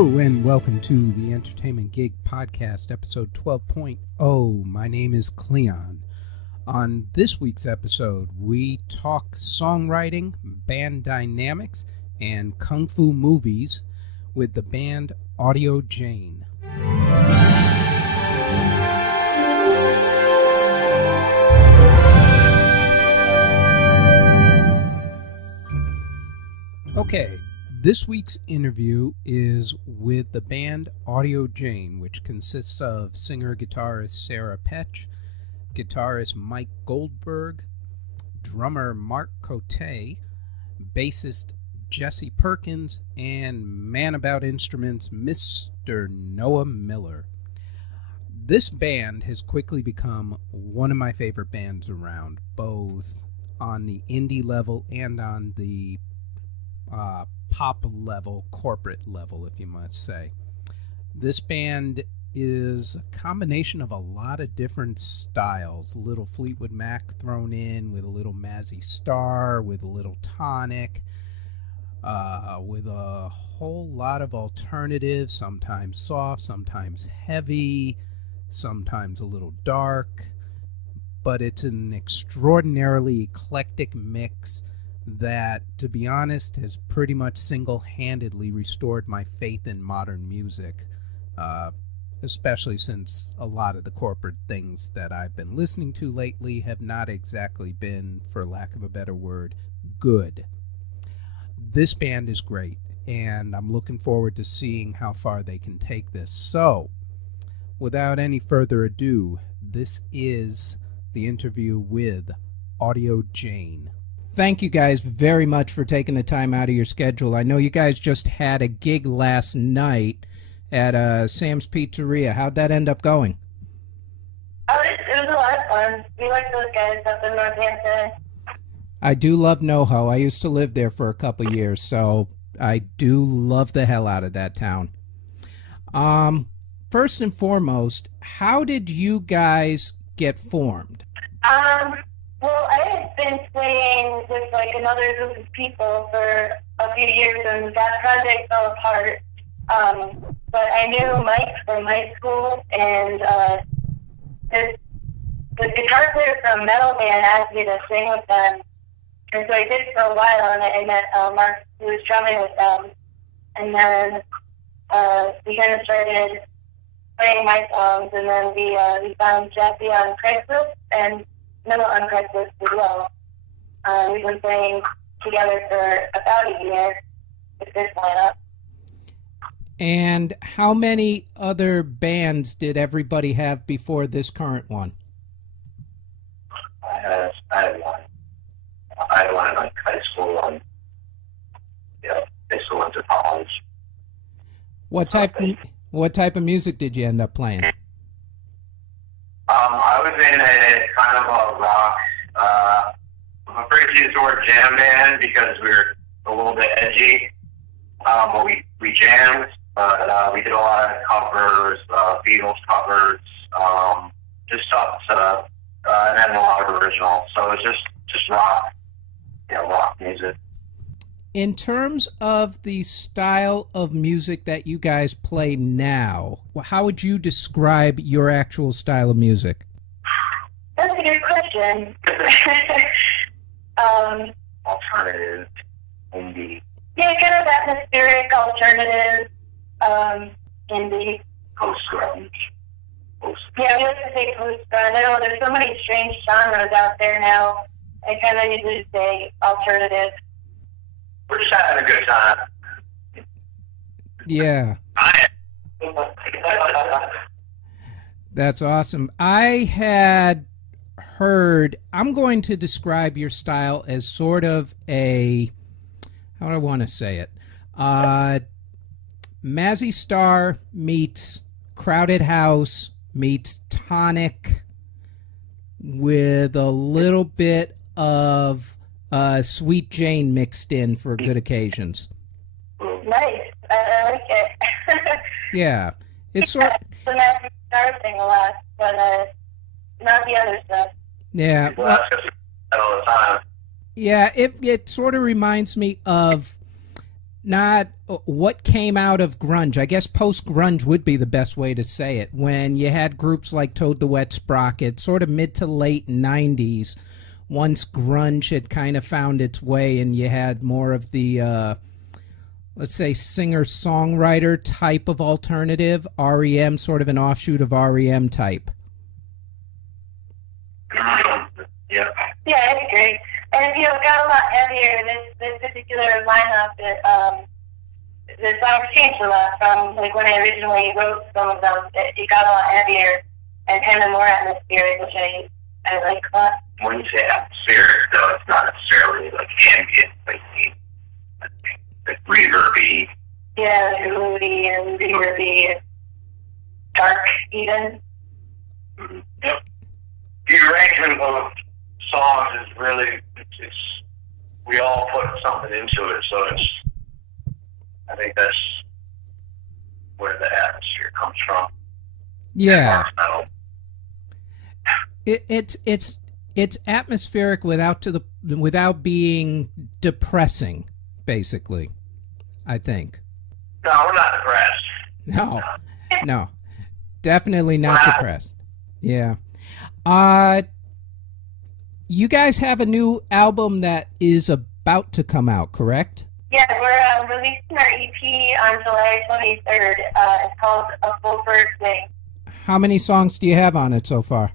Hello and welcome to the Entertainment Gig Podcast, episode 12.0. My name is Cleon. On this week's episode, we talk songwriting, band dynamics, and kung fu movies with the band Audio Jane. Okay. This week's interview is with the band Audio Jane, which consists of singer-guitarist Sarah Petch, guitarist Mike Goldberg, drummer Mark Cote, bassist Jesse Perkins, and man about instruments Mr. Noah Miller. This band has quickly become one of my favorite bands around, both on the indie level and on the pop level, corporate level, if you must say. This band is a combination of a lot of different styles. A little Fleetwood Mac thrown in, with a little Mazzy Star, with a little Tonic, with a whole lot of alternatives, sometimes soft, sometimes heavy, sometimes a little dark. But it's an extraordinarily eclectic mix that, to be honest, has pretty much single-handedly restored my faith in modern music, especially since a lot of the corporate things that I've been listening to lately have not exactly been, for lack of a better word, good. This band is great, and I'm looking forward to seeing how far they can take this. So, without any further ado, this is the interview with Audio Jane. Thank you guys very much for taking the time out of your schedule. I know you guys just had a gig last night at Sam's Pizzeria. How'd that end up going? Oh, it was a lot of fun. We like those guys up in Northampton. I do love NoHo. I used to live there for a couple of years, so I do love the hell out of that town. First and foremost, how did you guys get formed? Well, I had been playing with another group of people for a few years, and that project fell apart. But I knew Mike from high school, and the guitar player from Metal Band asked me to sing with them, and so I did for a while, and I met Mark, who was drumming with them, and then we kind of started playing my songs, and then we found Jesse on Craigslist, and Noah on Craigslist as well. We've been playing together for about a year with this lineup. And how many other bands did everybody have before this current one? I had one. I had one in high school, and basically went to college. What type of music did you end up playing? I was in a kind of a rock, I'm afraid to use the word jam band because we were a little bit edgy, but we jammed, but we did a lot of covers, Beatles covers, just stuff, and then a lot of original, so it was just rock, rock music. In terms of the style of music that you guys play now, how would you describe your actual style of music? That's a good question. Alternative, indie. Yeah, kind of atmospheric, alternative, indie. Post-grunge. Yeah, we like to say post-grunge. I know there's so many strange genres out there now. I kind of usually say alternative. We're just having a good time. Yeah. That's awesome. I had heard, I'm going to describe your style as sort of a, how do I want to say it? Mazzy Star meets Crowded House meets Tonic with a little bit of Sweet Jane mixed in for good occasions. Nice. I like it. Yeah. It's sort of the Mazzy Star thing a lot, but not the other stuff. Yeah. Well, that's just all the time. Yeah, it sort of reminds me of not what came out of grunge. I guess post-grunge would be the best way to say it. When you had groups like Toad the Wet Sprocket, sort of mid to late 90s, once grunge had kind of found its way and you had more of the, let's say, singer-songwriter type of alternative, REM, sort of an offshoot of REM type. Yeah. Yeah, I agree. And, you know, it got a lot heavier. This particular lineup, the songs changed a lot from, like, when I originally wrote some of them. It got a lot heavier and kind of more atmospheric, which I like a lot. When you say atmospheric, though, it's not necessarily, like, ambient, like reverby. Yeah, like moody and reverby, dark, even. Mm-hmm. Yep. The arrangement of songs is really, we all put something into it, so I think that's where the atmosphere comes from. Yeah. It's atmospheric without being depressing, basically, I think. No, we're not depressed. No, definitely not depressed. Yeah. You guys have a new album that is about to come out, correct? Yeah, we're releasing our EP on July 23rd. It's called A Full Bird Swing. How many songs do you have on it so far?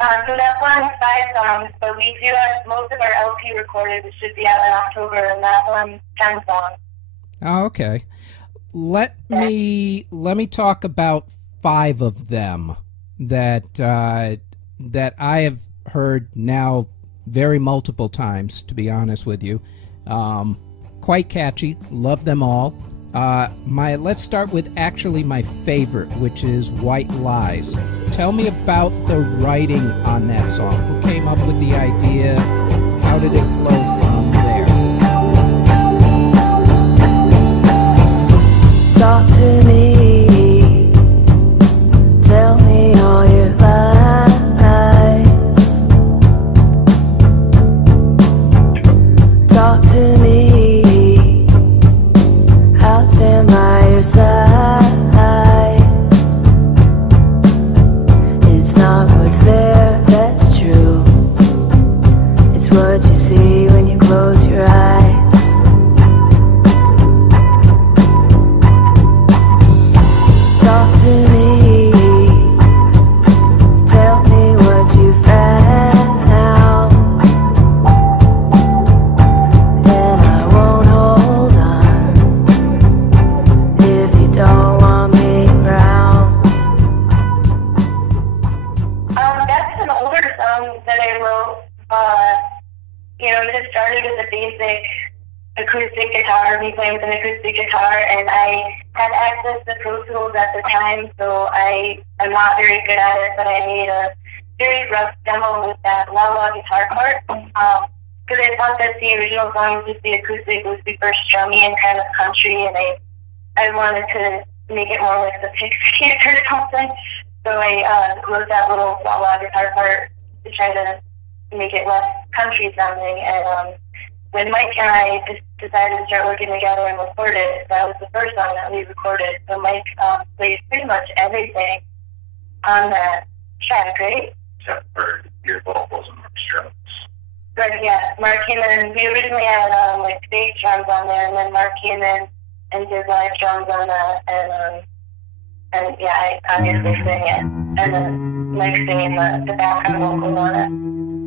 So that one's 5 songs, but we do have most of our LP recorded, which should be out in October, and that one's 10 songs. Oh, okay. Let me talk about 5 of them that I have heard now very multiple times, to be honest with you. Quite catchy. Love them all. Let's start with actually my favorite, which is White Lies. Tell me about the writing on that song. Who came up with the idea? How did it flow from there? Talk to me. Tell me all your lies. Talk to me. I'll stand by your side. It's not what's there that's true. It's what you see when you close your eyes. Talk to me. Tell me what you found, and I won't hold on if you don't want me around. That's an older song that I wrote. It just started with a basic acoustic guitar, me playing with an acoustic guitar, and I had access to Pro Tools at the time, so I'm not very good at it, but I made a very rough demo with that la-la guitar part, because I thought that the original song, just the acoustic, was super strummy and kind of country, and I wanted to make it more like the Pixies or something, so I wrote that little la-la guitar part to try to make it less country sounding, and when Mike and I just decided to start working together and record it, that was the first song that we recorded. So Mike plays pretty much everything on that track, right? Except for your vocals and Mark's drums. Right, yeah. Mark came in, we originally had like stage drums on there, and then Mark came in and did live drums on that, and yeah, I obviously sing it, and then Mike singing the background vocals on it.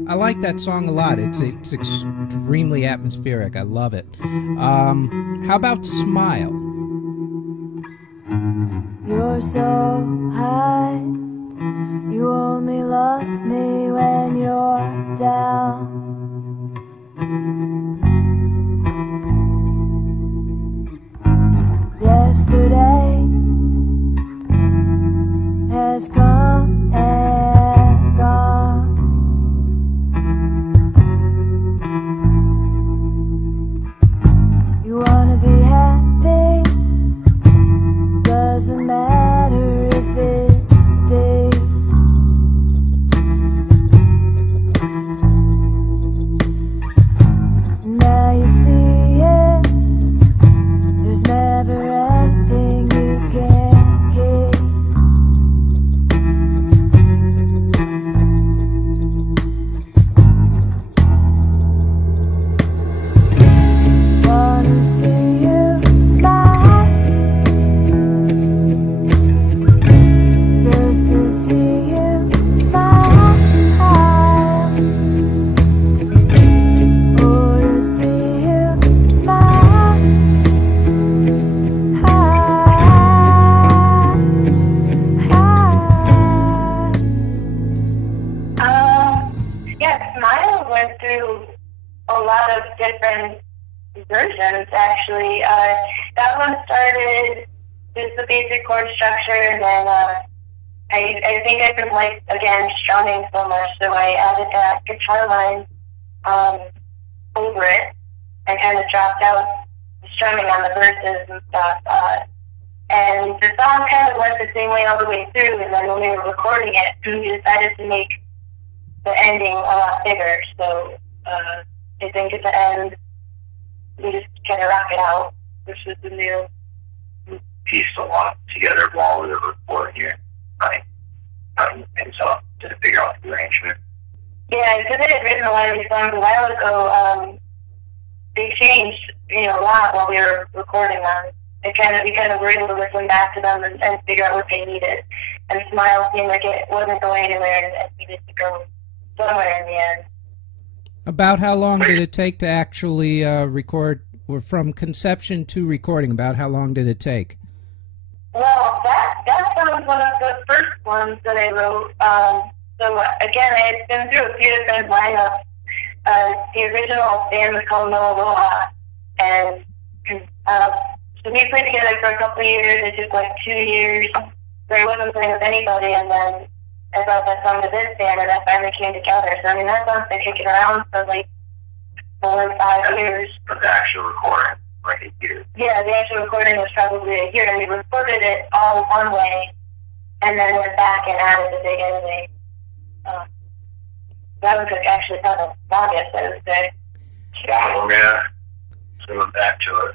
I like that song a lot. It's extremely atmospheric. I love it. How about Smile? You're so high. You only love me when you're down. Yesterday has come and gone. You wanna be happy, doesn't matter if it stays. Now you see it, actually. That one started just the basic chord structure, and then I think I didn't like, again, strumming so much, so I added that guitar line over it and kind of dropped out the strumming on the verses and stuff. And the song kind of went the same way all the way through, and then when we were recording it, we decided to make the ending a lot bigger. So I think at the end, we just kind of rock it out, which was the new. Pieced a lot together while we were recording here, right? And so to figure out the arrangement. Yeah, because I had written a lot of these songs a while ago. They changed, a lot while we were recording them. We kind of were able to listen back to them and figure out what they needed. And Smile seemed like it wasn't going anywhere and needed to go somewhere in the end. About how long did it take to actually record, or from conception to recording, about how long did it take? Well, that was one of the first ones that I wrote. So again, I had been through a few different lineups. The original band was called No Aloha, and so we played together for a couple of years. It took like 2 years where I wasn't playing with anybody, and then I brought that song to this band, and that finally came together. So I mean, that song's been kicking around for like 4 or 5 years. But the actual recording, like a year. Yeah, the actual recording was probably a year, and we recorded it all one way, and then went back and added the big ending. That was actually kind of August, I would say. Yeah. So we're back to it.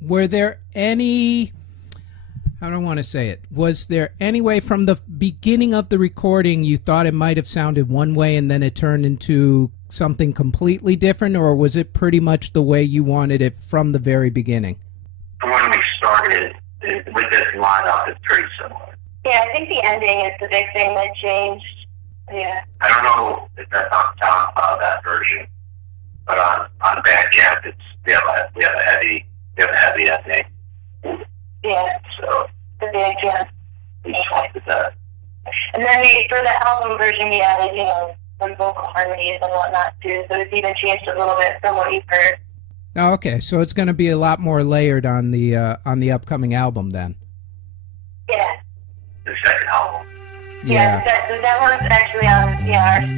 Were there any, I don't want to say it, was there any way from the beginning of the recording you thought it might have sounded one way and then it turned into something completely different, or was it pretty much the way you wanted it from the very beginning? When we started with this lineup, it's pretty similar. Yeah, I think the ending is the big thing that changed. Yeah. I don't know if that's on SoundCloud, that version, but on Bandcamp, we have a heavy ending. Yeah. So the big, yeah. we just wanted that. And then for the album version, we added, some vocal harmonies and whatnot too. So it's even changed a little bit from what you've heard. Oh, okay, so it's going to be a lot more layered on the upcoming album then. Yeah. The second album. Yeah, that one's actually on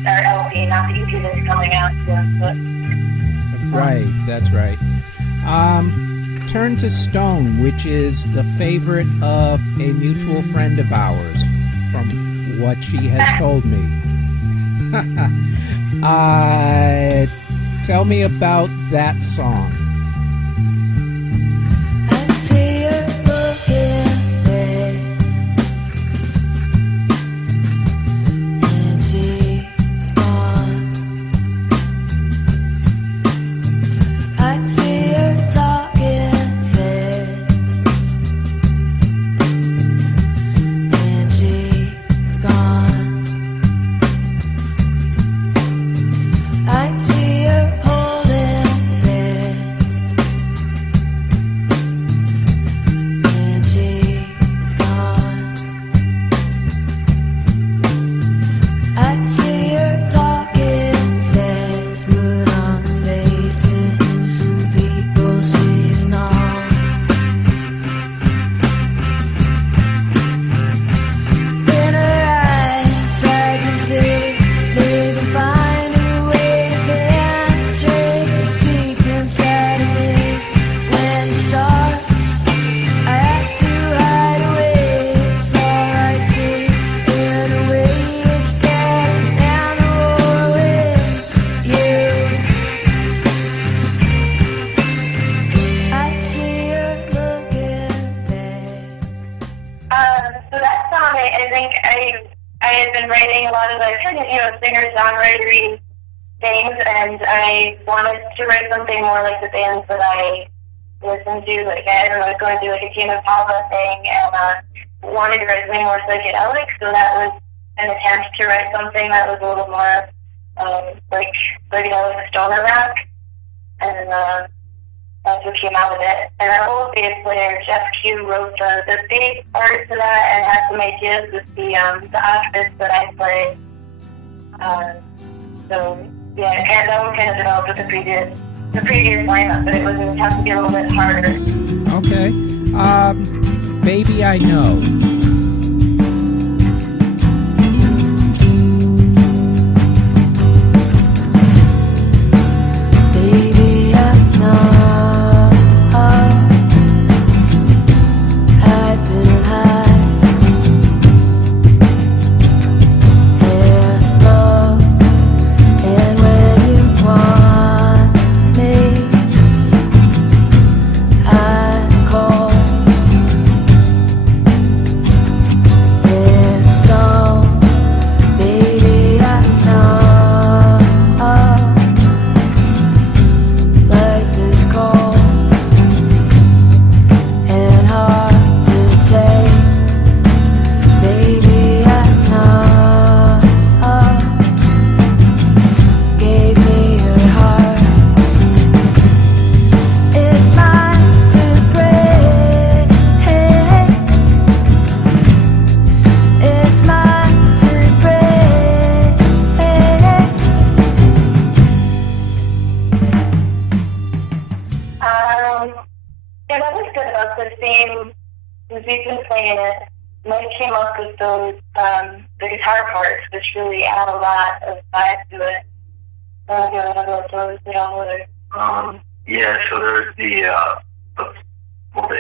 our LP, not the EP that's coming out soon. But. Right, that's right. Turn to Stone, which is the favorite of a mutual friend of ours, from what she has told me. Tell me about that song. I see her looking there, and she's gone. I see her talking fast, and she's gone. I see her holding fast, and she's gone. I see her talking fast, mood on the faces of people she's known. In her eyes I can see they can find a way to penetrate deep inside of me. When it starts, I have to hide away. It's all I see. In a way, it's better than the war with you. I see her looking back. So that song, I think I had been writing a lot of the kind of, singer-songwritery things, and I wanted to write something more like the bands that I listened to. Like, I don't know, I was going through like a Tame Impala thing, and wanted to write something more psychedelic, so that was an attempt to write something that was a little more like psychedelic stoner rock, and that's what came out of it. And our old bass player, Jeff Q, wrote the bass part to that and had some ideas with the office that I play. So, yeah, that one kind of developed with the previous the previous lineup, but it would have to be a little bit harder. Okay. Baby, I Know. Baby, I know I've been high and low, and when you want me, I call in stone. Baby, I know life is cold and hard to take. Baby, I know gave me your heart. It's mine to break. It's mine to break. Yeah, that was good about the theme. As we've been playing it, Mike came up with those, the guitar parts, which really add a lot of vibe to it. Those, Yeah, so there's the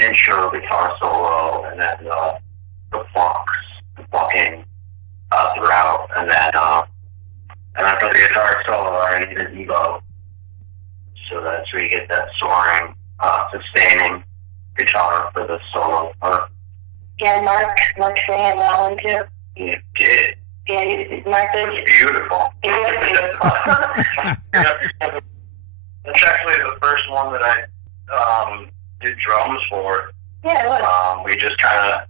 intro guitar solo, and then the plucking throughout, and then after the guitar solo, I need an Evo. So that's where you get that soaring, sustaining guitar for the solo part. yeah, Mark sang that one too. You did. Yeah, Mark It is was beautiful. beautiful. That's actually the first one that I did drums for. Yeah, it was. We just kind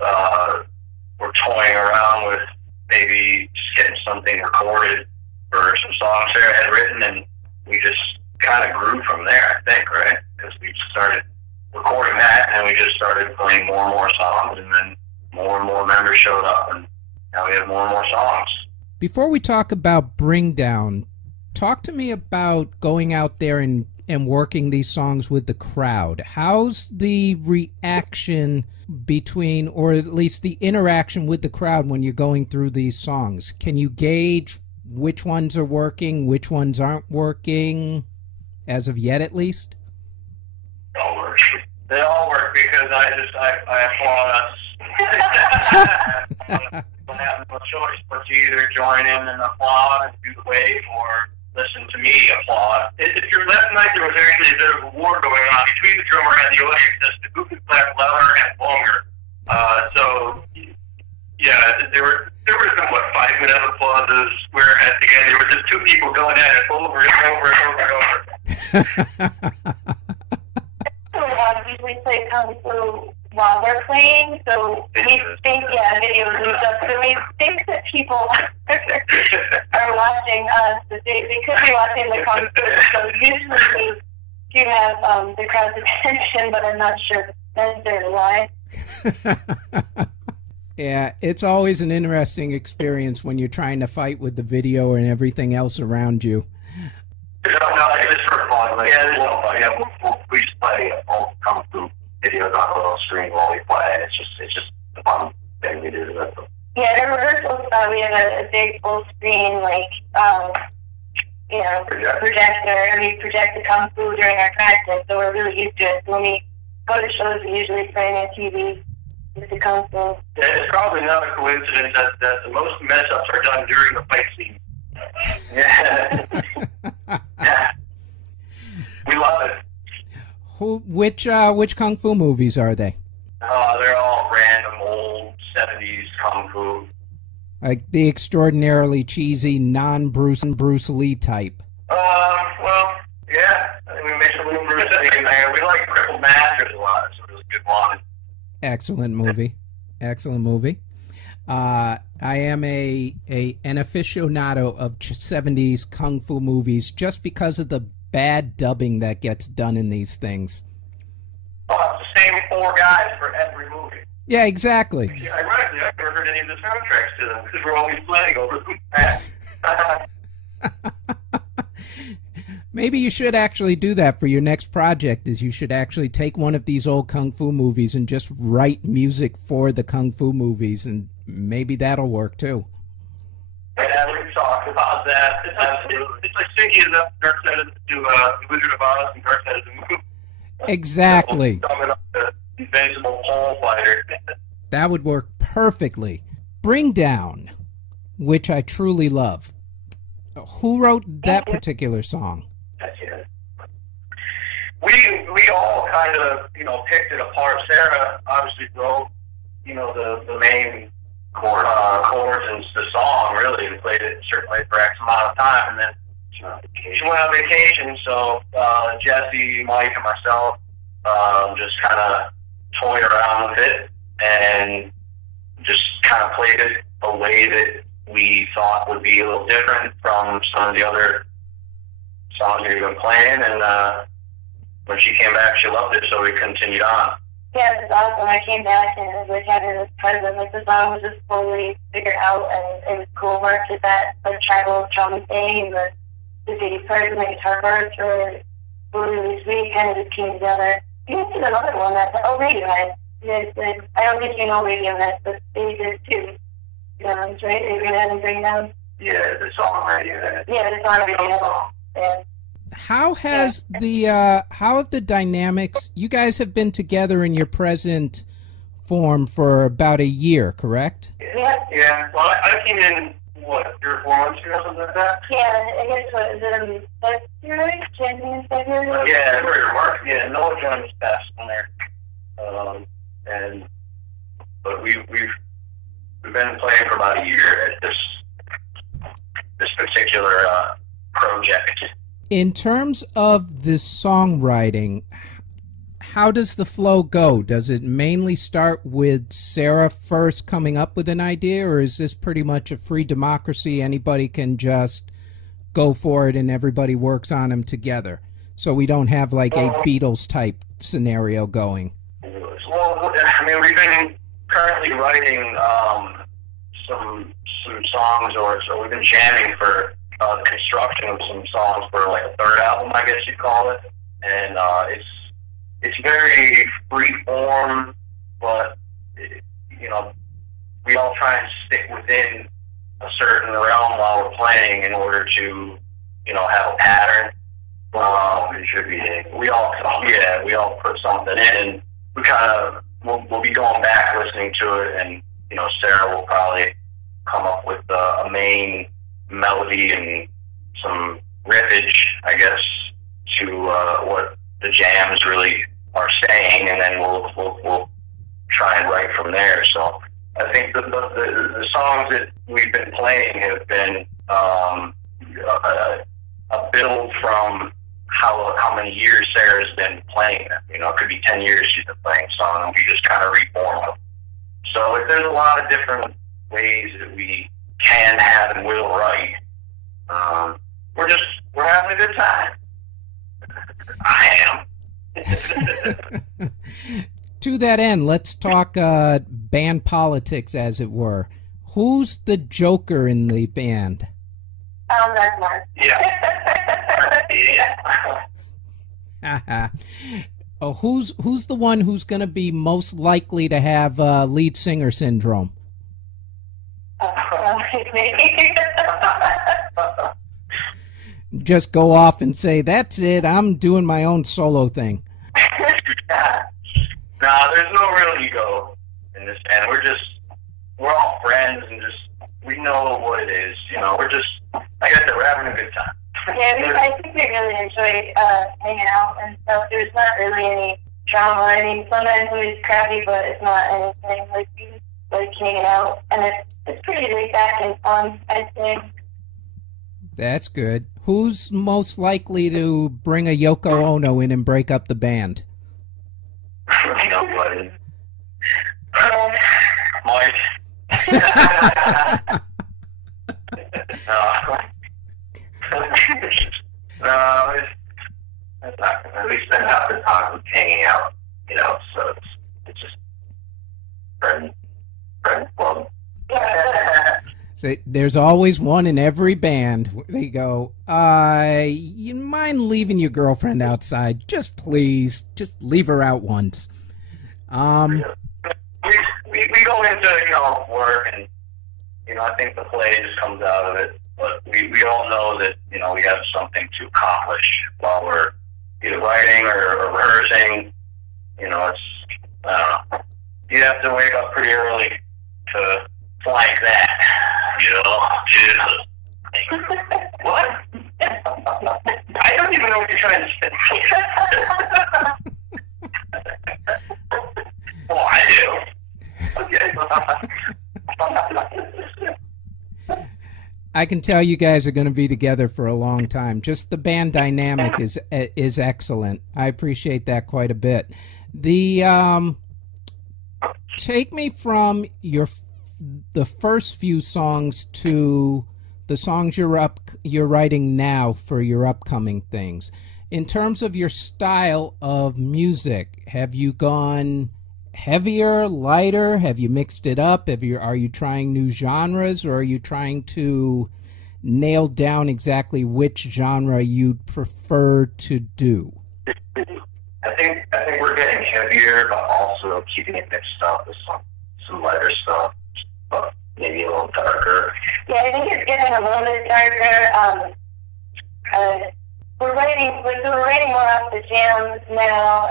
of were toying around with maybe just getting something recorded for some songs Sarah had written, and we just kind of grew from there, I think, right? Because we started recording that, and we just started playing more and more songs, and then more and more members showed up, and now we have more and more songs. Before we talk about Bring Down, talk to me about going out there and working these songs with the crowd. How's the reaction between, or at least the interaction with the crowd when you're going through these songs? Can you gauge which ones are working, which ones aren't working, as of yet at least? They all work. They all work because I applaud us. I have no choice but to either join in and applaud and do the wave, or listen to me applaud. If your last night there was actually a bit of a war going on between the drummer and the audience as to who could clap louder and longer. So yeah, there were some 5-minute applauses where at the end there were just two people going at it over and over and over and over. Usually play Kung Fu while we're playing, so we think, videos and stuff, so we think that people are watching us, but they could be watching the Kung Fu, so usually we do have the crowd's attention, but I'm not sure necessarily why. Yeah, it's always an interesting experience when you're trying to fight with the video and everything else around you. No, it's for fun. Like, yeah, there's no fun. Yeah, we just play all Kung Fu videos on a little screen while we play. It's just a fun thing we do. Yeah, at rehearsals, we have a big full screen, projector, and we project the Kung Fu during our practice, so we're really used to it. So when we go to shows, we usually play on TV with the Kung Fu. Yeah, it's probably not a coincidence that the most mess-ups are done during the fight scene. Yeah. Yeah. We love it. Which Kung Fu movies are they? They're all random old 70s Kung Fu. Like the extraordinarily cheesy non-Bruce Lee type. Well, yeah. I think we made some little Bruce Lee in there. We like Crippled Masters a lot, so it was a good one. Excellent movie. Excellent movie. I am an aficionado of 70s Kung Fu movies just because of the bad dubbing that gets done in these things. Oh, it's the same 4 guys for every movie. Yeah, exactly. Yeah, ironically, I've never heard any of the soundtracks to them because we're always playing over them. Maybe you should actually do that for your next project. Is you should actually take one of these old kung fu movies and just write music for the kung fu movies, and maybe that'll work too. Yeah, we can talk about that. It's like Stinky is up. Garth said it to Wizard of Oz, and Garth said it to Movie. Exactly. The invincible pole fighter. That would work perfectly. Bring Down, which I truly love. Who wrote that particular song? That's it. We all kind of, picked it apart. Sarah obviously wrote, the main chords and the song, really, and played it a certain way for X amount of time, and then she went on vacation, so Jesse, Mike, and myself just kind of toyed around with it and just kind of played it a way that we thought would be a little different from some of the other songs we've been playing, and when she came back, she loved it, so we continued on. Yeah, it was awesome. I came back and it was like having this present. Like the song was just fully figured out, and it was cool. Worked with that tribal drum thing, and the bass part and the guitar parts were really sweet. Kind of just came together. You can see another one that Radiohead. I don't think you know Radiohead, but they did too. Right? Radiohead and Bring Down. Yeah, the song Radiohead. Yeah, the song Radiohead. Yeah. How has how have the dynamics? You guys have been together in your present form for about a year, correct? Yeah. Well, I came in 3 or 4 months ago, something like that. Yeah, I guess what is it? February, January, February. Yeah, February, March. Yeah, Noah joined us past on there, but we've been playing for about a year at this particular project. In terms of the songwriting, how does the flow go? Does it mainly start with Sarah first coming up with an idea, or is this pretty much a free democracy? Anybody can just go for it and everybody works on them together, so we don't have like a Beatles-type scenario going? Well, I mean, we've been currently writing some songs, so we've been jamming for the construction of some songs for like a third album, I guess you'd call it, and it's very free form, but we all try and stick within a certain realm while we're playing in order to have a pattern. Contributing. We all put something in, and we kind of we'll be going back listening to it, and Sarah will probably come up with a main melody and some riffage, I guess, to what the jams really are saying, and then we'll try and write from there. So I think the songs that we've been playing have been a build from how many years Sarah's been playing them. It could be 10 years she's been playing a song, and we just kind of reform them. So there's a lot of different ways that we can have and will write. We're having a good time. I am. To that end, let's talk band politics, as it were. Who's the joker in the band? That's Mark. Yeah. Oh, who's the one who's going to be most likely to have lead singer syndrome? Just go off and say, that's it, I'm doing my own solo thing. Nah, there's no real ego in this band. We're all friends, and we know what it is. We're just, like I said, we're having a good time. Yeah, I think we really enjoy hanging out and stuff. There's not really any drama. I mean, sometimes it's crappy, but it's not anything. Like, we just like hanging out, and it's pretty laid back and fun, I'd say. That's good. Who's most likely to bring a Yoko Ono in and break up the band? Nobody. Mike. No, it's not. At least that's not the time of hanging out, so it's just friend club. So there's always one in every band. They go, you mind leaving your girlfriend outside? Just please, just leave her out once. We go into, work, and, I think the play just comes out of it. But we all know that, we have something to accomplish while we're either writing or rehearsing. It's, I don't know. You have to wake up pretty early to like that. What? I don't even know what you're trying to say. Well, I do. Okay. I can tell you guys are going to be together for a long time. Just the band dynamic is excellent. I appreciate that quite a bit. Take me from the first few songs to the songs you're writing now for your upcoming things. In terms of your style of music, have you gone heavier, lighter? Have you mixed it up? Are you trying new genres, or are you trying to nail down exactly which genre you'd prefer to do? I think we're getting heavier, but also keeping it mixed up with some lighter stuff, but maybe a little darker. Yeah, I think it's getting a little bit darker. We're writing more off the jams now,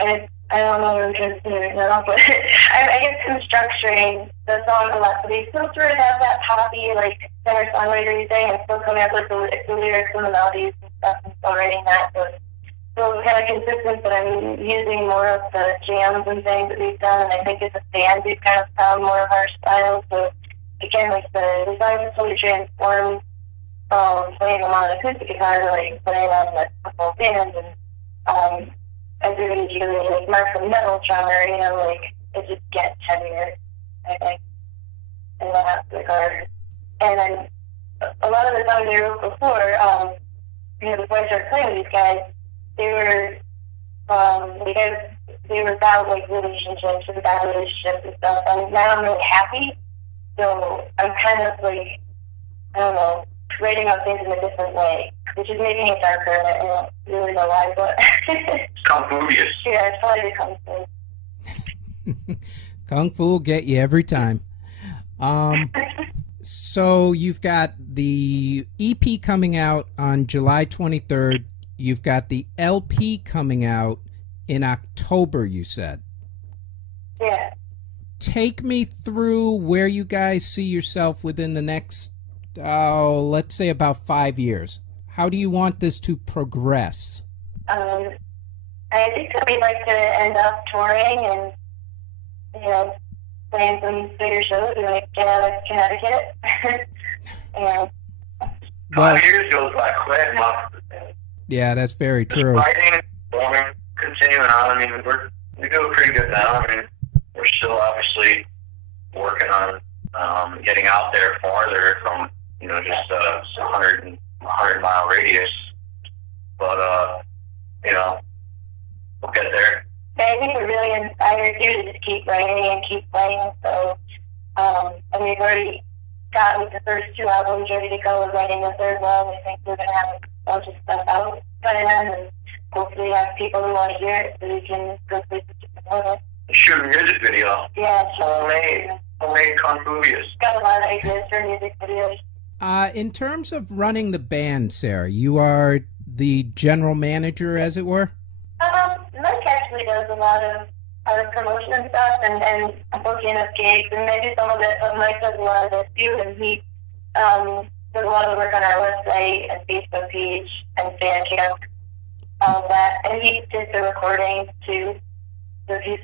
and I don't know what I'm trying to say right now, but I guess I'm structuring the songs a lot, so they still sort of have that poppy, like, singer-songwriter thing, and still coming up with the lyrics and the melodies and stuff, and still writing that, so it's still kind of consistent, but I'm using more of the jams and things that we've done, and I think as a band, we've kind of found more of our style, so, again, like, the songs have totally transformed from playing them on acoustic guitar to, like, playing on the full band, and, everybody's really, like, more from metal genre, it just gets heavier, I think, in that regard. And then a lot of the songs I wrote before, before I started playing with these guys, they were about, like, relationships and stuff, and now I'm really happy, so I'm kind of, like, I don't know, writing out things in a different way, which is making it darker, and I don't really know why, but... Kung Fu-ious. Yeah, it's probably Kung Fu. Kung Fu will get you every time. So you've got the EP coming out on July 23rd. You've got the LP coming out in October, you said. Yeah. Take me through where you guys see yourself within the next, let's say about 5 years. How do you want this to progress? I think that we'd like to end up touring and, playing some bigger shows and, like, get out of Connecticut. And 5 years goes by quick, Yeah, that's very true. Writing, continuing on. I mean, we do pretty good now. I mean, we're still obviously working on getting out there farther from, just a 100-mile radius. But, we'll get there. I think we're really inspired too to just keep writing and keep playing. So, and we've already gotten the first 2 albums ready to go. We're writing the third one. I think we're going to have a bunch of stuff out by then, and hopefully have people who want to hear it so we can go places to promote it. Shoot a music video. Yeah, Homemade Kung Fu-ious. Got a lot of ideas for music videos. In terms of running the band, Sarah, you are the general manager, as it were? Mike actually does a lot of promotion and stuff, and booking of gigs, and maybe some of it, but Mike does a lot of it too, and he does a lot of the work on our website and Facebook page and Bandcamp, all of that, and he did the recording too, so he's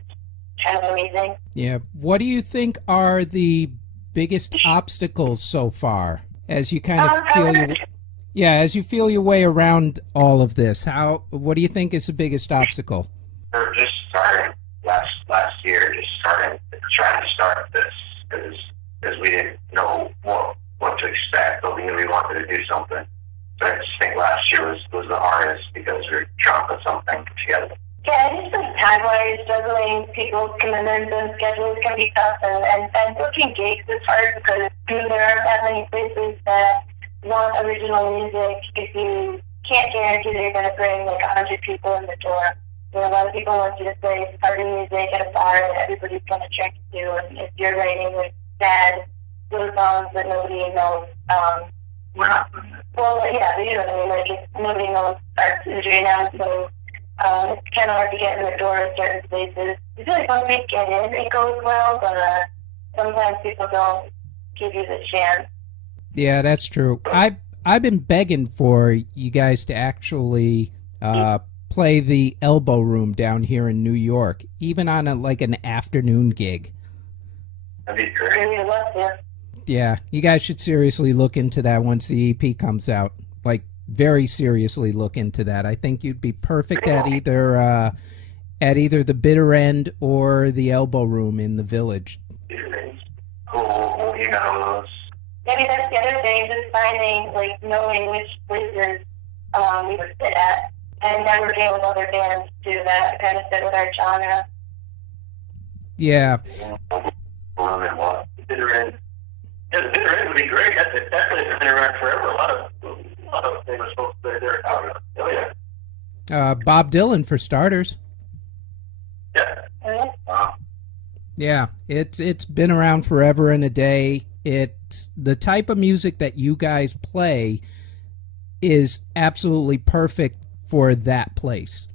kind of amazing. Yeah. What do you think are the biggest obstacles so far, as you kind of as you feel your way around all of this? What do you think is the biggest obstacle? We're just starting last year, trying to start this because we didn't know what to expect, but we knew we wanted to do something. So I just think last year was the hardest because we were trying to put something together. Yeah, it's just like time-wise, juggling people's commitments and schedules can be tough, and booking gigs is hard because there aren't that many places that want original music if you can't guarantee that you're going to bring like 100 people in the door. You know, a lot of people want you to play party music at a bar that everybody's going to check to, and if you're writing like sad little songs that nobody knows, well, yeah, you know what I mean, like if nobody knows arts injury now, so it's kind of hard to get in the door at certain places. I feel like once we get in, it goes well, but sometimes people don't give you the chance. Yeah, that's true. I've been begging for you guys to actually play the Elbow Room down here in New York, even on an afternoon gig. That'd be great. Really love to. Yeah, you guys should seriously look into that once the EP comes out. Like, very seriously look into that. I think you'd be perfect at either the Bitter End or the Elbow Room in the Village. Cool, you know. Maybe that's the other thing, just finding, like, knowing which places we would fit at, and networking with other bands, too, that kind of fit with our genre. Yeah. Bitter End. Yeah, the Bitter End would be great. That's definitely been around forever. A lot of famous folks there. Oh, yeah. Bob Dylan, for starters. Yeah. Wow. Yeah, it's been around forever and a day. It's the type of music that you guys play is absolutely perfect for that place.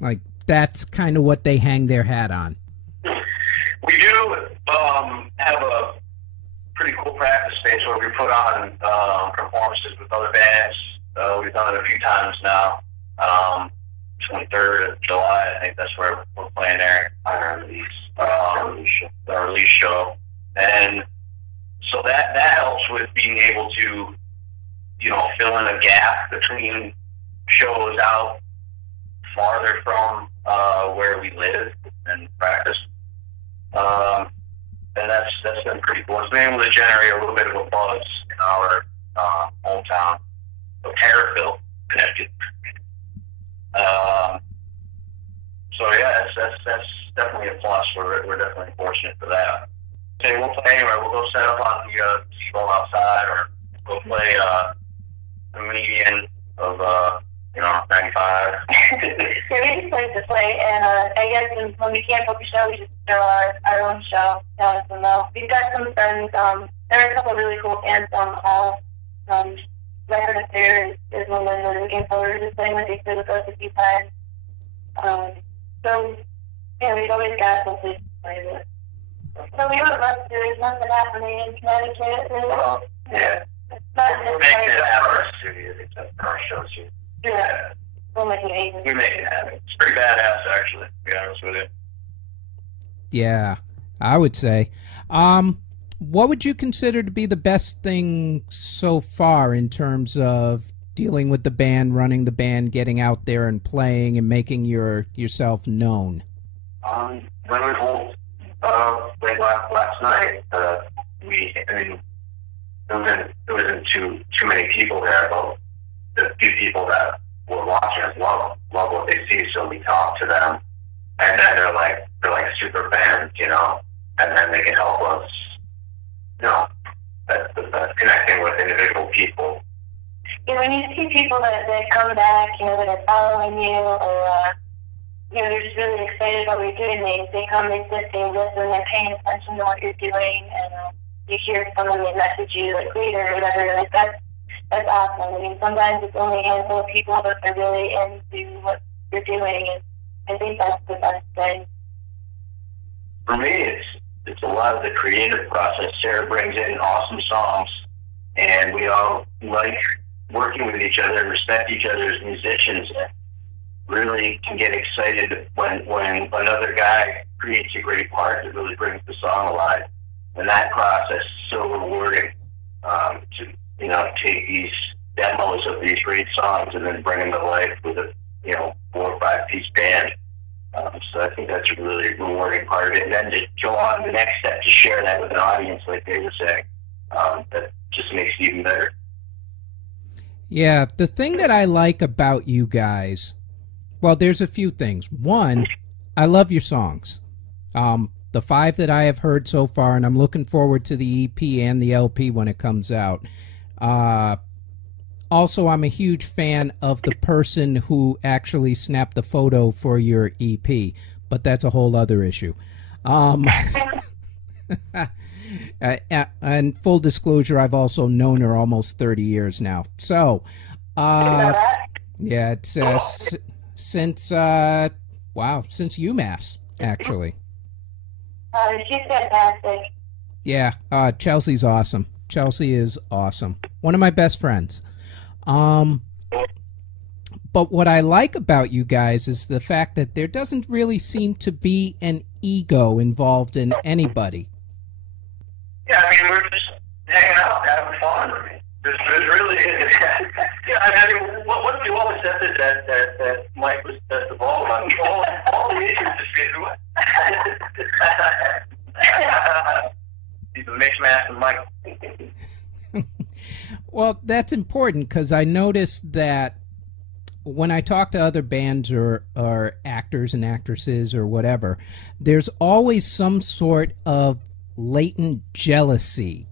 Like, that's kind of what they hang their hat on. We do have a pretty cool practice space where we put on performances with other bands. We've done it a few times now. 23rd of July, I think that's where we're playing there on our release show. And so that helps with being able to, you know, fill in a gap between shows out farther from where we live and practice. And that's been pretty cool. It's been able to generate a little bit of a buzz in our hometown of Harrisville, Connecticut. So yeah, that's definitely a plus. We're definitely fortunate for that. Okay, we'll play anywhere. We'll go set up on the T-ball outside, or go play the median of 95. Yeah, we just like to play, and I guess when we can't book a show, we just throw our own show down at the mill. We've got some friends. There are a couple of really cool bands on the hall. Record Affair is one that we're looking forward to playing with. They played with us a few times. So, yeah, we've always got something to play with. So we would love to. There's nothing happening in Connecticut. Well, yeah. It's not We'll make it at our studio. It's at our shows here. Yeah. We'll make it happen. We make it happen. It's pretty badass, actually, to be honest with you. Yeah, I would say. What would you consider to be the best thing so far in terms of dealing with the band, running the band, getting out there and playing and making yourself known? When we played last night, there wasn't too many people there, but the few people that were watching us love what they see, so we talk to them, and then they're like super fans, you know, and then they can help us, you know, that's connecting with individual people. Yeah, when you see people that come back, you know, that are following you, or you know, they're just really excited about what you're doing. They come, they sit, they listen, they're paying attention to what you're doing, and you hear someone may message you like later or whatever. Like that's awesome. I mean, sometimes it's only a handful of people, but they're really into what you're doing, and I think that's the best thing. For me, it's a lot of the creative process. Sarah brings in awesome songs, and we all like working with each other and respect each other as musicians. And really can get excited when another guy creates a great part that really brings the song alive. And that process is so rewarding to, you know, take these demos of these great songs and then bring them to life with a, you know, 4 or 5 piece band. So I think that's a really rewarding part of it. And then to go on the next step to share that with an audience, like they were saying, that just makes it even better. Yeah, the thing that I like about you guys, well, there's a few things. One, I love your songs. The 5 that I have heard so far, and I'm looking forward to the EP and the LP when it comes out. Also, I'm a huge fan of the person who actually snapped the photo for your EP, but that's a whole other issue. And full disclosure, I've also known her almost 30 years now. So, yeah, it's since UMass, actually. She's fantastic. Yeah, Chelsea's awesome. Chelsea is awesome. One of my best friends. But what I like about you guys is the fact that there doesn't really seem to be an ego involved in anybody. Yeah, I mean, we're just hanging out, having fun. There's really, yeah, I mean, what have you always said that Mike was best of all? I mean, all the issues just get through it. He's a mixed match with Mike. Well, that's important because I noticed that when I talk to other bands or actors and actresses or whatever, there's always some sort of latent jealousy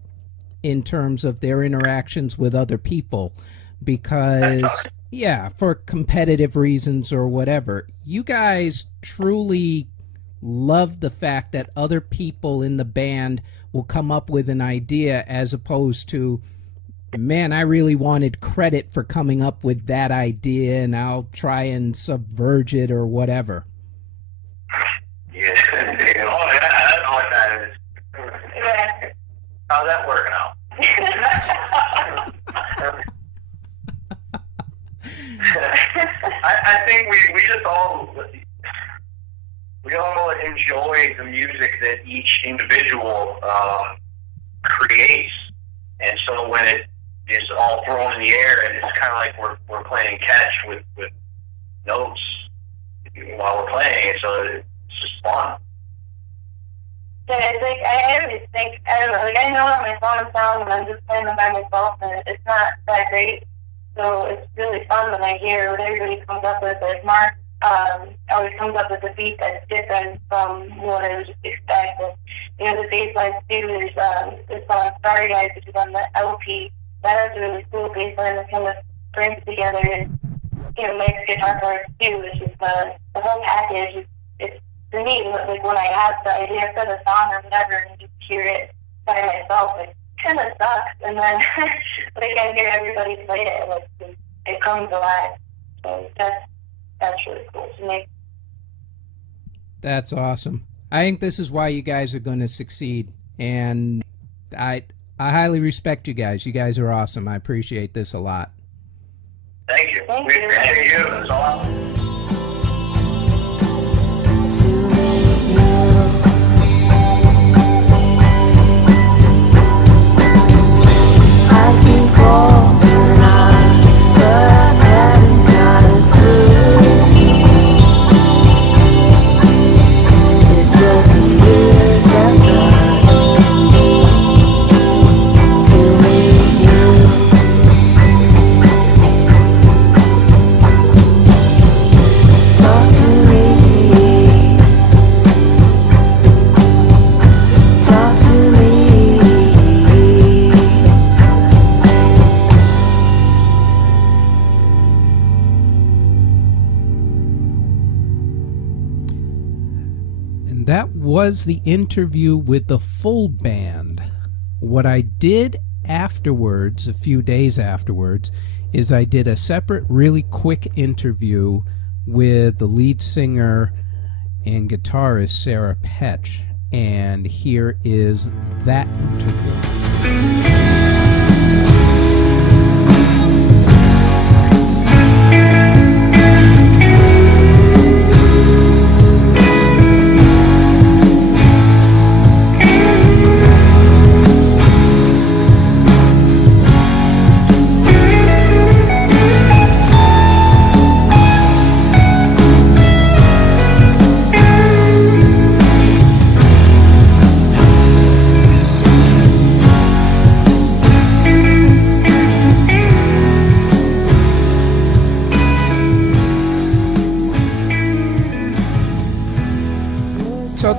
in terms of their interactions with other people because, yeah, for competitive reasons or whatever. You guys truly love the fact that other people in the band will come up with an idea as opposed to, man, I really wanted credit for coming up with that idea and I'll try and subverge it or whatever. Yeah, oh yeah, I know what that is. Yeah. How's that working out? I think we just all enjoy the music that each individual creates, and so when it is all thrown in the air, and it's kind of like we're playing catch with notes while we're playing, so it's just fun. Yeah, it's like, I always think, I don't know, like I know my song and I'm just playing them by myself and it's not that great. So it's really fun when I hear what everybody comes up with. Like Mark always comes up with a beat that's different from what I would just expect. And, you know, the bass lines too, there's this song Starry Guys, which is on the LP. That has a really cool bass line that kind of brings together and, you know, makes guitar parts too. It's just the whole package. It's to me, like when I have the idea for the song or whatever and just hear it by myself, it kind of sucks. And then but I can hear everybody play it, like it comes alive. So that's really cool to me. That's awesome. I think this is why you guys are going to succeed, and I highly respect you guys. You guys are awesome. I appreciate this a lot. Thank you. Thank We you. appreciate you. It's awesome. That was the interview with the full band. What I did afterwards, a few days afterwards, is I did a separate, really quick interview with the lead singer and guitarist Sarah Petch, and here is that interview.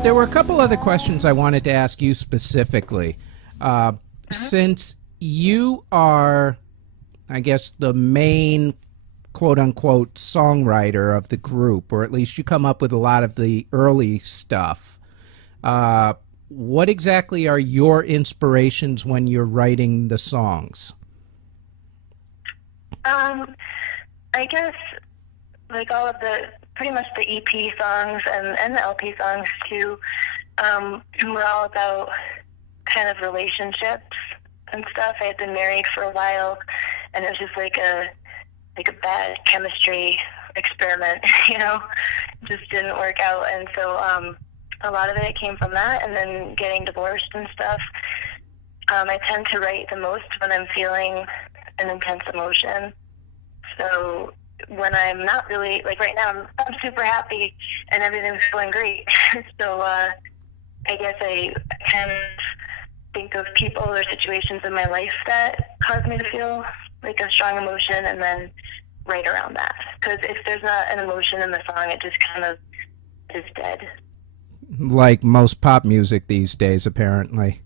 there were a couple other questions I wanted to ask you specifically. Since you are, I guess, the main quote-unquote songwriter of the group, or at least you come up with a lot of the early stuff, what exactly are your inspirations when you're writing the songs? I guess, like all of the, pretty much the EP songs and the LP songs too, were all about kind of relationships and stuff. I had been married for a while, and it was just like a bad chemistry experiment, you know, just didn't work out. And so a lot of it came from that, and then getting divorced and stuff. I tend to write the most when I'm feeling an intense emotion. So when I'm not really, like right now, I'm super happy and everything's going great. So I guess I kind of think of people or situations in my life that cause me to feel like a strong emotion, and then write around that. Because if there's not an emotion in the song, it just kind of is dead. Like most pop music these days, apparently.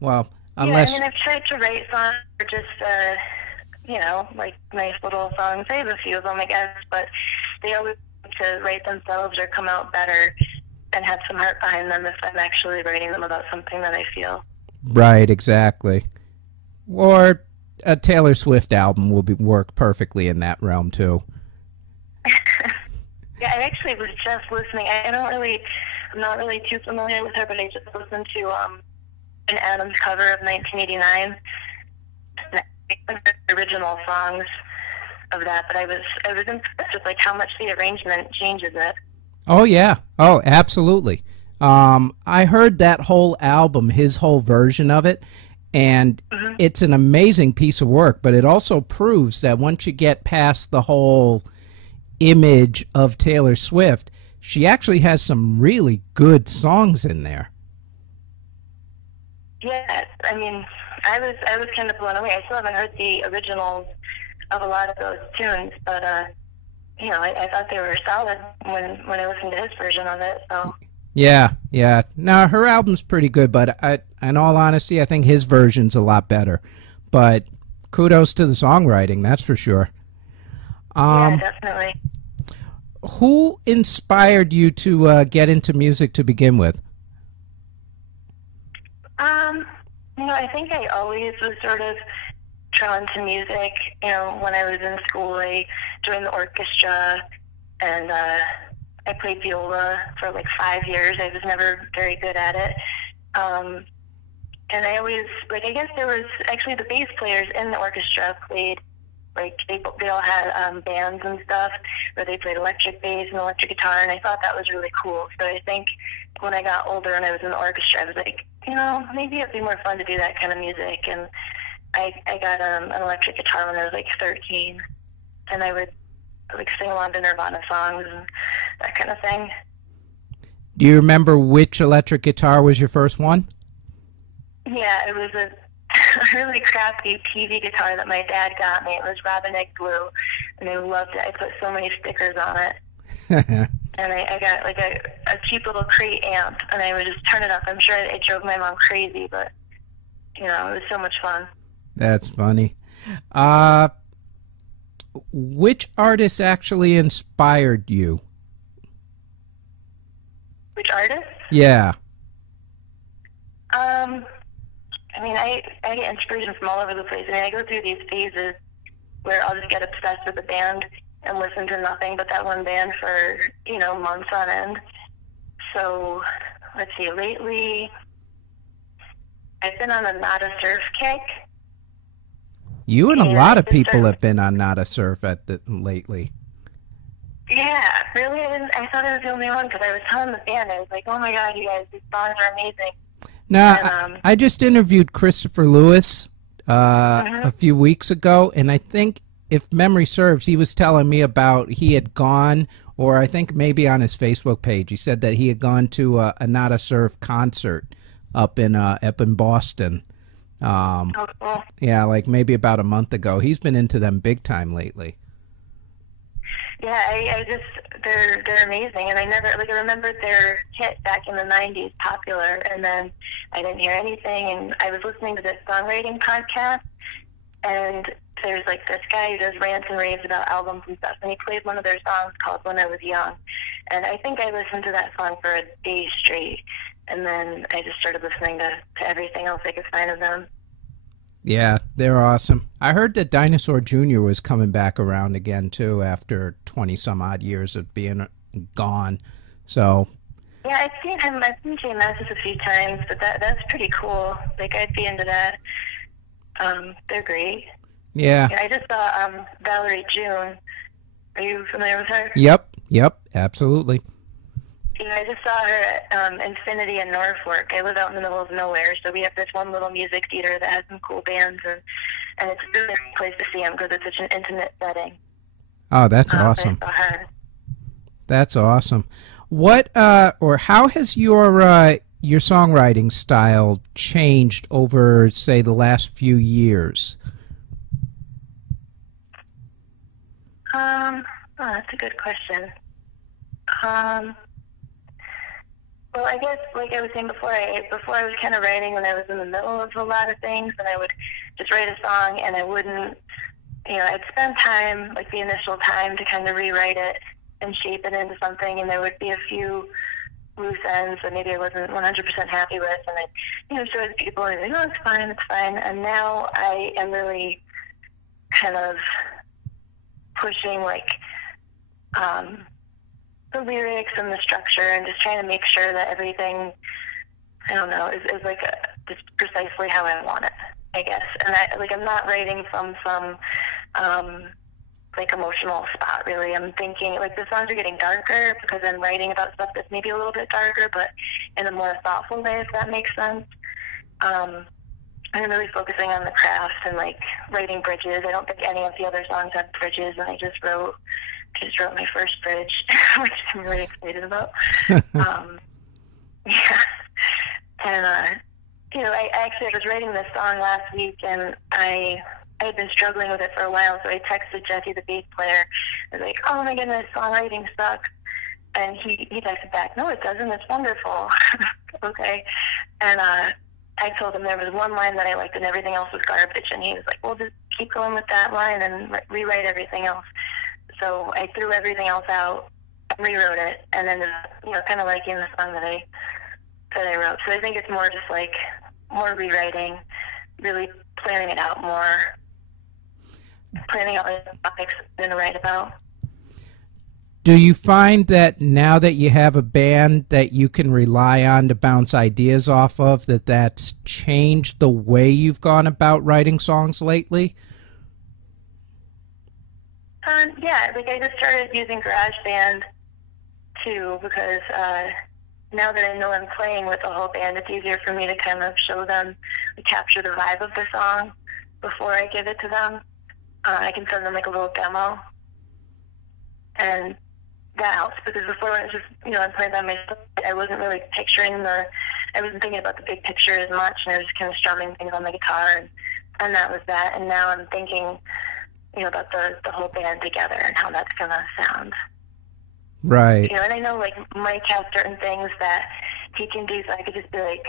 Well, unless... Yeah, I mean, I've tried to write songs for just, you know, like nice little songs. I have a few of them, I guess, but they always seem to write themselves or come out better and have some heart behind them if I'm actually writing them about something that I feel. Right, exactly. Or a Taylor Swift album will work perfectly in that realm, too. Yeah, I actually was just listening. I'm not really too familiar with her, but I just listened to an Adams cover of 1989. The original songs of that, but I was impressed with like how much the arrangement changes it. Oh yeah, oh absolutely. I heard that whole album, his whole version of it, and it's an amazing piece of work. But it also proves that once you get past the whole image of Taylor Swift, she actually has some really good songs in there. Yeah, I mean, I was kind of blown away. I still haven't heard the originals of a lot of those tunes, but you know, I thought they were solid when I listened to his version of it. So yeah. No, her album's pretty good, but in all honesty, I think his version's a lot better. But kudos to the songwriting, that's for sure. Yeah, definitely. Who inspired you to get into music to begin with? You know, I think I always was sort of drawn to music. You know, when I was in school, I joined the orchestra, and I played viola for like 5 years. I was never very good at it. And I always, like, I guess there was actually the bass players in the orchestra played, like, they all had bands and stuff where they played electric bass and electric guitar, and I thought that was really cool. So I think when I got older and I was in the orchestra, I was like, you know, maybe it'd be more fun to do that kind of music. And I got an electric guitar when I was like 13, and I would like sing along to Nirvana songs and that kind of thing. Do you remember which electric guitar was your first one? Yeah, it was a really crappy TV guitar that my dad got me. It was Robin Egg Blue, and I loved it. I put so many stickers on it. And I got like a cheap little crate amp, and I would just turn it up. I'm sure it drove my mom crazy, but, you know, it was so much fun. That's funny. Which artist actually inspired you? Which artist? Yeah. I mean, I get inspiration from all over the place. I mean, I go through these phases where I'll just get obsessed with a band and listen to nothing but that one band for, you know, months on end. So, let's see, lately, I've been on a Nada Surf kick. You and a lot of people have been on Nada Surf lately. Yeah, really? I thought I was the only one, because I was telling the band, I was like, oh my god, you guys, these songs are amazing. No, I just interviewed Christopher Lewis a few weeks ago, and I think, if memory serves, he was telling me about he had gone, or I think maybe on his Facebook page, he said that he had gone to a Nada Surf concert up in Boston. Oh, cool. Yeah, like maybe about a month ago. He's been into them big time lately. Yeah, I just they're amazing, and I remembered their hit back in the '90s, Popular, and then I didn't hear anything, and I was listening to this songwriting podcast, and there's like this guy who does rants and raves about albums and stuff, and he played one of their songs called When I Was Young, and I think I listened to that song for a day straight, and then I just started listening to everything else I could find of them. Yeah, they're awesome. I heard that Dinosaur Jr. was coming back around again, too, after 20-some-odd years of being gone. So, yeah, I've seen him. I've seen Jay Mascis a few times, but that's pretty cool. Like, I'd be into that. They're great. Yeah. I just saw Valerie June. Are you familiar with her? Yep, absolutely. Yeah, I just saw her at Infinity in Norfolk. I live out in the middle of nowhere, so we have this one little music theater that has some cool bands, and it's a really nice place to see them because it's such an intimate setting. Oh, that's awesome. I saw her. That's awesome. What or how has your songwriting style changed over, say, the last few years? Oh, that's a good question. Well, I guess, like I was saying before, I was kind of writing when I was in the middle of a lot of things, and I would just write a song, and I wouldn't, I'd spend time, like the initial time, to kind of rewrite it and shape it into something, and there would be a few loose ends that maybe I wasn't 100% happy with, and I'd, show it to people, and they'd be like, oh, it's fine, and now I am really kind of pushing, like, the lyrics and the structure, and just trying to make sure that everything, is like just precisely how I want it, I guess. And I'm not writing from some like emotional spot, really. I'm thinking, like, the songs are getting darker because I'm writing about stuff that's maybe a little bit darker, but in a more thoughtful way, if that makes sense. I'm really focusing on the craft and, like, writing bridges. I don't think any of the other songs have bridges, and I just wrote my first bridge, which I'm really excited about. Yeah. And, I was writing this song last week, and I had been struggling with it for a while, so I texted Jesse, the bass player. I was like, oh my goodness, songwriting sucks. And he texted back, no, it doesn't, it's wonderful. Okay. And I told him there was one line that I liked and everything else was garbage, and he was like, well, just keep going with that line and rewrite everything else. So I threw everything else out, rewrote it, and then kind of liking the song that I wrote. So I think it's more just like more rewriting, really planning it out more, planning out the topics I'm going to write about. Do you find that now that you have a band that you can rely on to bounce ideas off of, that's changed the way you've gone about writing songs lately? Yeah, like I just started using GarageBand too, because now that I know I'm playing with the whole band, it's easier for me to kind of show them, capture the vibe of the song before I give it to them. I can send them like a little demo, and that helps, because before when it was just, I'm playing by myself, I wasn't really I wasn't thinking about the big picture as much, and I was just kind of strumming things on the guitar, and that was that. And now I'm thinking, about the whole band together and how that's going to sound. Right. And I know, like, Mike has certain things that he can do, so I could just be like,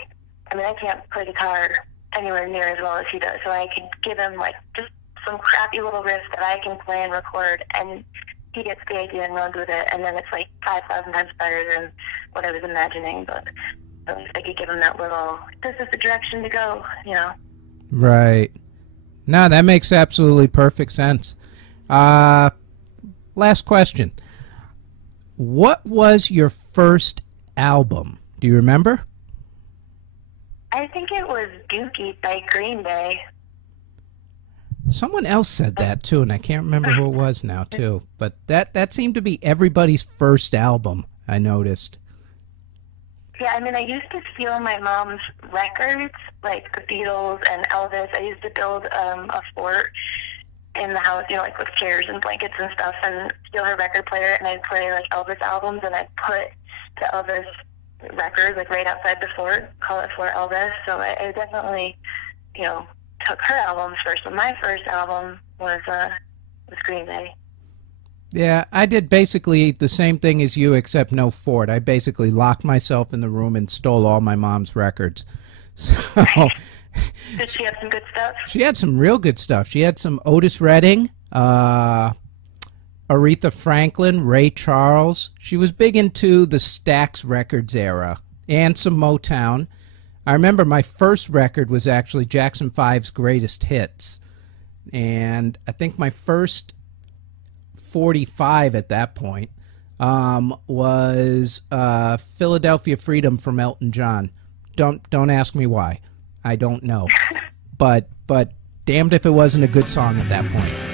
I can't play guitar anywhere near as well as he does, so I could give him, like, just some crappy little riff that I can play and record, and he gets the idea and runs with it, and then it's, like, 5,000 times better than what I was imagining, but at least I could give him that little, this is the direction to go, Right. No, that makes absolutely perfect sense. Last question. What was your first album? Do you remember? I think it was Dookie by Green Day. Someone else said that, too, and I can't remember who it was now, too. But that seemed to be everybody's first album, I noticed. Yeah, I used to steal my mom's records, like the Beatles and Elvis. I used to build a fort in the house, like with chairs and blankets and stuff, and steal her record player, and I'd play like Elvis albums, and I'd put the Elvis records like right outside the fort, call it Fort Elvis. So I definitely, took her albums first. So my first album was Green Day. Yeah, I did basically the same thing as you, except no Ford. I basically locked myself in the room and stole all my mom's records. So Did she have some good stuff? she had some real good stuff. She had some Otis Redding, Aretha Franklin, Ray Charles. She was big into the Stax Records era and some Motown. I remember my first record was actually Jackson 5's Greatest Hits. And I think my first 45 at that point was Philadelphia Freedom from Elton John. Don't ask me why. I don't know. But damned if it wasn't a good song at that point.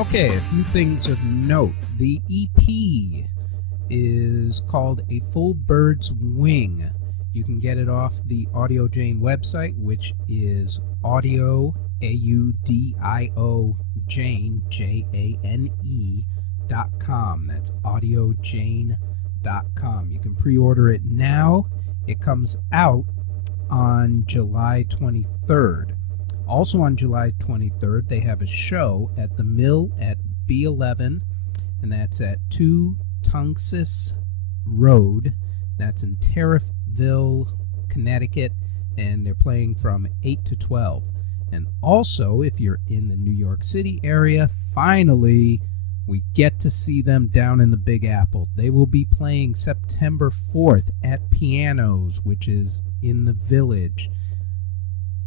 Okay, a few things of note. The EP is called A Full Bird's Wing. You can get it off the Audio Jane website, which is audio, AUDIO, Jane, JANE.com. That's audiojane.com. You can pre-order it now. It comes out on July 23rd. Also on July 23rd, they have a show at the Mill at B11, and that's at 2 Tungus Road. That's in Tariffville, Connecticut, and they're playing from 8 to 12. And also, if you're in the New York City area, finally, we get to see them down in the Big Apple. They will be playing September 4th at Pianos, which is in the Village.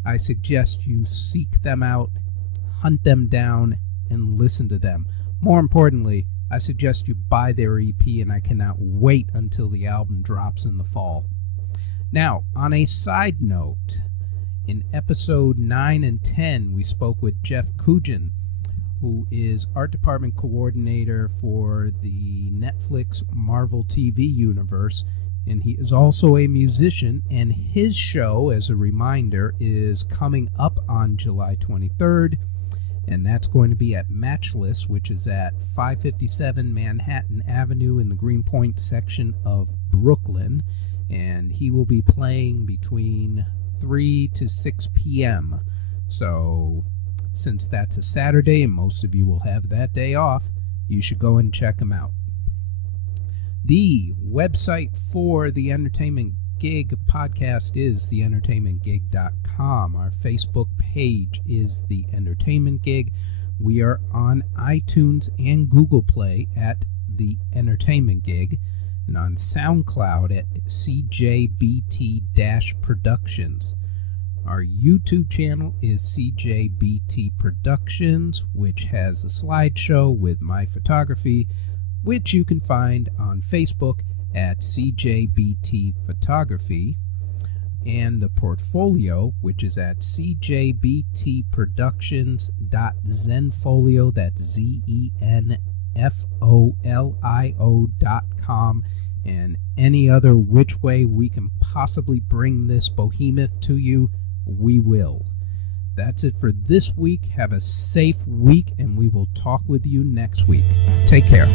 I suggest you seek them out, hunt them down, and listen to them. More importantly, I suggest you buy their EP, and I cannot wait until the album drops in the fall. Now, on a side note, in episode 9 and 10, we spoke with Jeff Cugin, who is art department coordinator for the Netflix Marvel TV universe, and he is also a musician, and his show, as a reminder, is coming up on July 23rd, and that's going to be at Matchless, which is at 557 Manhattan Avenue in the Greenpoint section of Brooklyn, and he will be playing between 3 to 6 p.m. So, since that's a Saturday, and most of you will have that day off, you should go and check him out. The website for the Entertainment Gig podcast is theentertainmentgig.com. Our Facebook page is The Entertainment Gig. We are on iTunes and Google Play at The Entertainment Gig, and on SoundCloud at CJBT-Productions. Our YouTube channel is CJBT Productions, which has a slideshow with my photography, which you can find on Facebook at CJBT Photography, and the portfolio, which is at cjbtproductions.zenfolio, that's ZENFOLIO.com, and any other which way we can possibly bring this behemoth to you, we will. That's it for this week. Have a safe week, and we will talk with you next week. Take care.